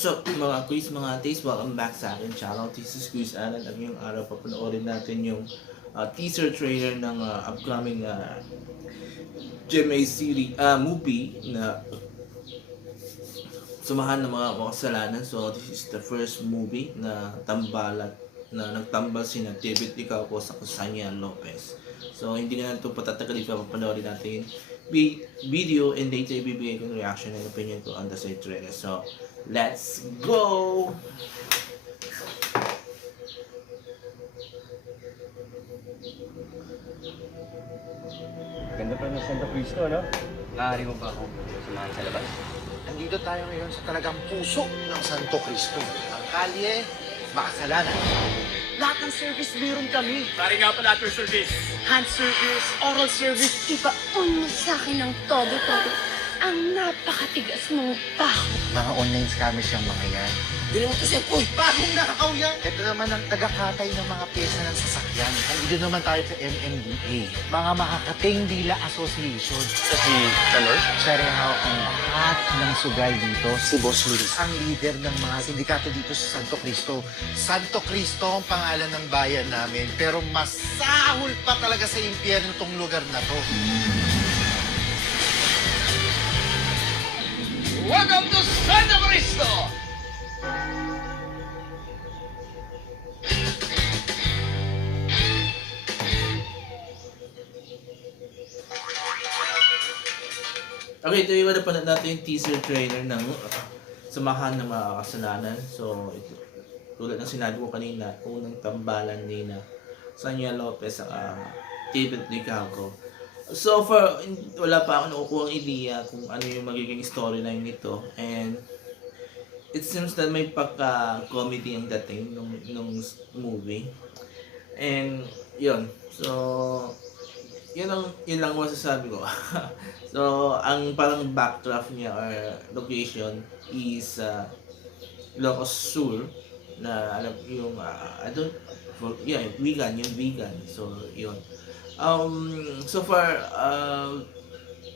What's up mga quiz, mga atis? Welcome back sa akin channel. This is Quiz Alan at ngayong araw papanoorin natin yung teaser trailer ng upcoming GMA series, movie na Samahan ng mga makasalanan. So this is the first movie na tambalan na nagtambal sina David Licauco sa Kusanya Lopez. So hindi na ito patatagalin pa, papanoorin natin video and later ibibigay ko yung reaction and opinion ko on the side trailer. So let's go! Ganda pa ng Santo Cristo, no? Maaari mo ba akong samahan sa labas? Nandito tayo ngayon sa talagang puso ng Santo Cristo. Ang kalye, makasalanan. Lahat ng service meron kami. Pare nga pala after service. Hand service, oral service. Ipaunod sa akin ng todo-todo ang napakatigas mong baho. Mga online scammers yung mga yan. Dili mo kasi, uy! Bagong nakakaw yan! Ito naman ang tagakatay ng mga pyesa ng sasakyan. Nandito naman tayo sa MMDA. Mga makakating dila association. Sa si Tanor? Siya rin ang lahat ng sugay dito. Si Boss Luis. Ang leader ng mga sindikato dito sa Santo Cristo. Santo Cristo ang pangalan ng bayan namin. Pero masahol pa talaga sa impyerno tong lugar na to. Welcome to Santo Cristo! Okay, ito yung napanood natin yung teaser trailer ng Samahan ng mga kasalanan. So, ito, tulad ng sinabi ko kanina, unang tambalan ni na Sanya Lopez at David Licauco. So far, wala pa ako nakukuha ang idea kung ano yung magiging storyline nito. And it seems that may pagka-comedy ang dating nung movie. And yun. So, yun lang masasabi ko. So, ang parang backdrop niya or location is Ilocos Sur na alam yung vegan. So, yun. So far,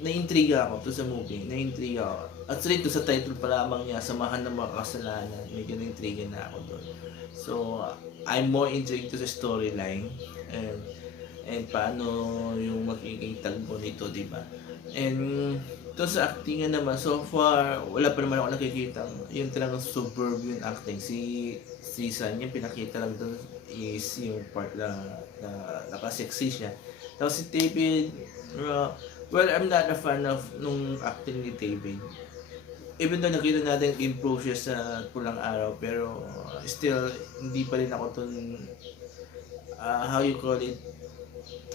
na-intriga ako to sa movie. Na-intriga ako. Actually, to sa title pa lamang niya, Samahan ng mga kasalanan. Medyo na-intriga na ako doon. So, I'm more intrigued to sa storyline. And paano yung magiging tagpo nito, di ba? And to sa acting naman, so far, wala pa naman ako nakikita. Yung talagang superb yung acting. Si Sanya, pinakita lang doon is yung part na nakasexy siya. Tapos si David, well, I'm not a fan of nung acting ni David. Even though nakita natin improve siya sa pulang araw, pero still, hindi pa rin ako dun, how you call it,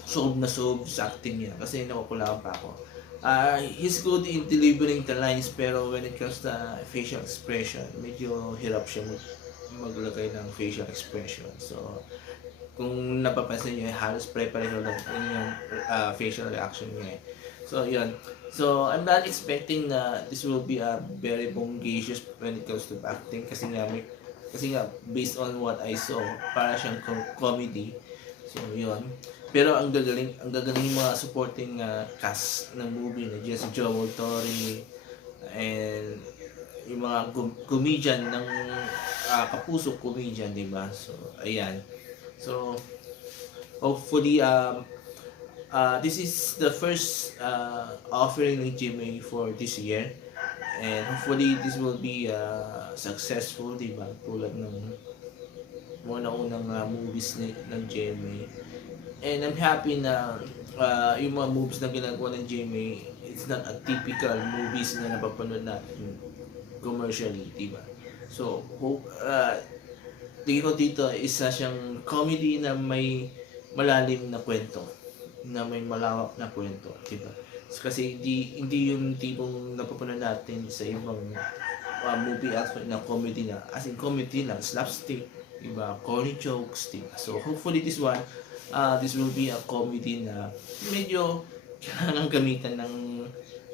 sob sa acting niya kasi nakukulangan pa ako. He's good in delivering the lines pero when it comes to facial expression, medyo hirap siya maglagay ng facial expression. So, kung napapansin niyo, halos pare-pareho lang yung facial reaction niya. So, yun. So, I'm not expecting na this will be a very bongacious when it comes to acting kasi nga based on what I saw, para siyang comedy. So, yun. Pero ang gagaling yung mga supporting cast ng movie na si Joel Torre and yung mga comedian ng kapuso comedian, di ba? So, ayan. So, hopefully, this is the first offering ng GMA for this year. And hopefully, this will be successful, di ba? Tulad ng mga unang movies ng GMA. And I'm happy na yung mga movies na ginagawa ng GMA, it's not a typical movies na napapanood natin commercially, di ba? So, tingin ko dito, isa siyang comedy na may malalim na kwento, na may malawak na kwento, di ba? So, kasi hindi yung tipong napapanood natin sa ibang movie aspect na comedy na, as in comedy lang, slapstick, di ba? Corny jokes, di ba? So, hopefully this one, this will be a comedy na medyo kailangan gamitan ng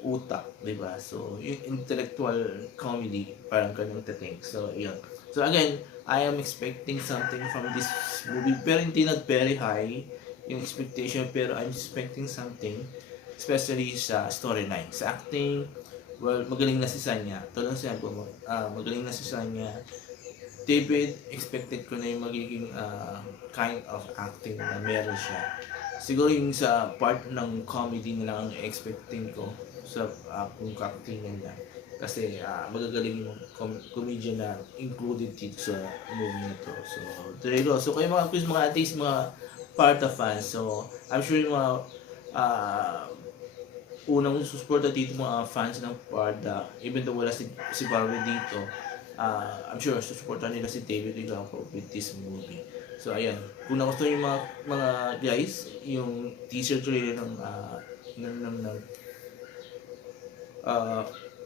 utak, di ba? So, yung intellectual comedy, parang ganun dating. So, yun. So, again, I am expecting something from this movie, pero hindi not very high yung expectation, pero I'm expecting something, especially sa storyline. Sa acting, well, magaling na si Sanya. Tulong siya po, magaling na si Sanya. David, expected ko na yung magiging kind of acting na meron siya. Siguro yung sa part ng comedy na lang ang expecting ko sa kung actingan niya. Kasi magagaling yung comedian na included dito sa movie na to. So, there you go. So, kayo mga quiz, mga at least mga Parda fans. So, I'm sure yung mga unang susuporta dito mga fans ng Parda, even though wala si Barbie dito, I'm sure susuporta nila si David Ocampo with this movie. So, ayan. Kung nagustuhan yung mga guys, yung teaser trailer ng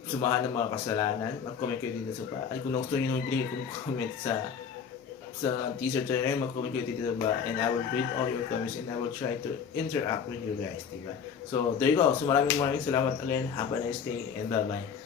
Sumahan ng mga kasalanan, mag-comment kayo dito sa ba. At kung nagustuhan nyo yung binigay kong comment sa teaser trailer, mag-comment kayo dito sa ba. And I will read all your comments and I will try to interact with you guys, diba? So, there you go. So, maraming salamat again. Have a nice day and bye-bye.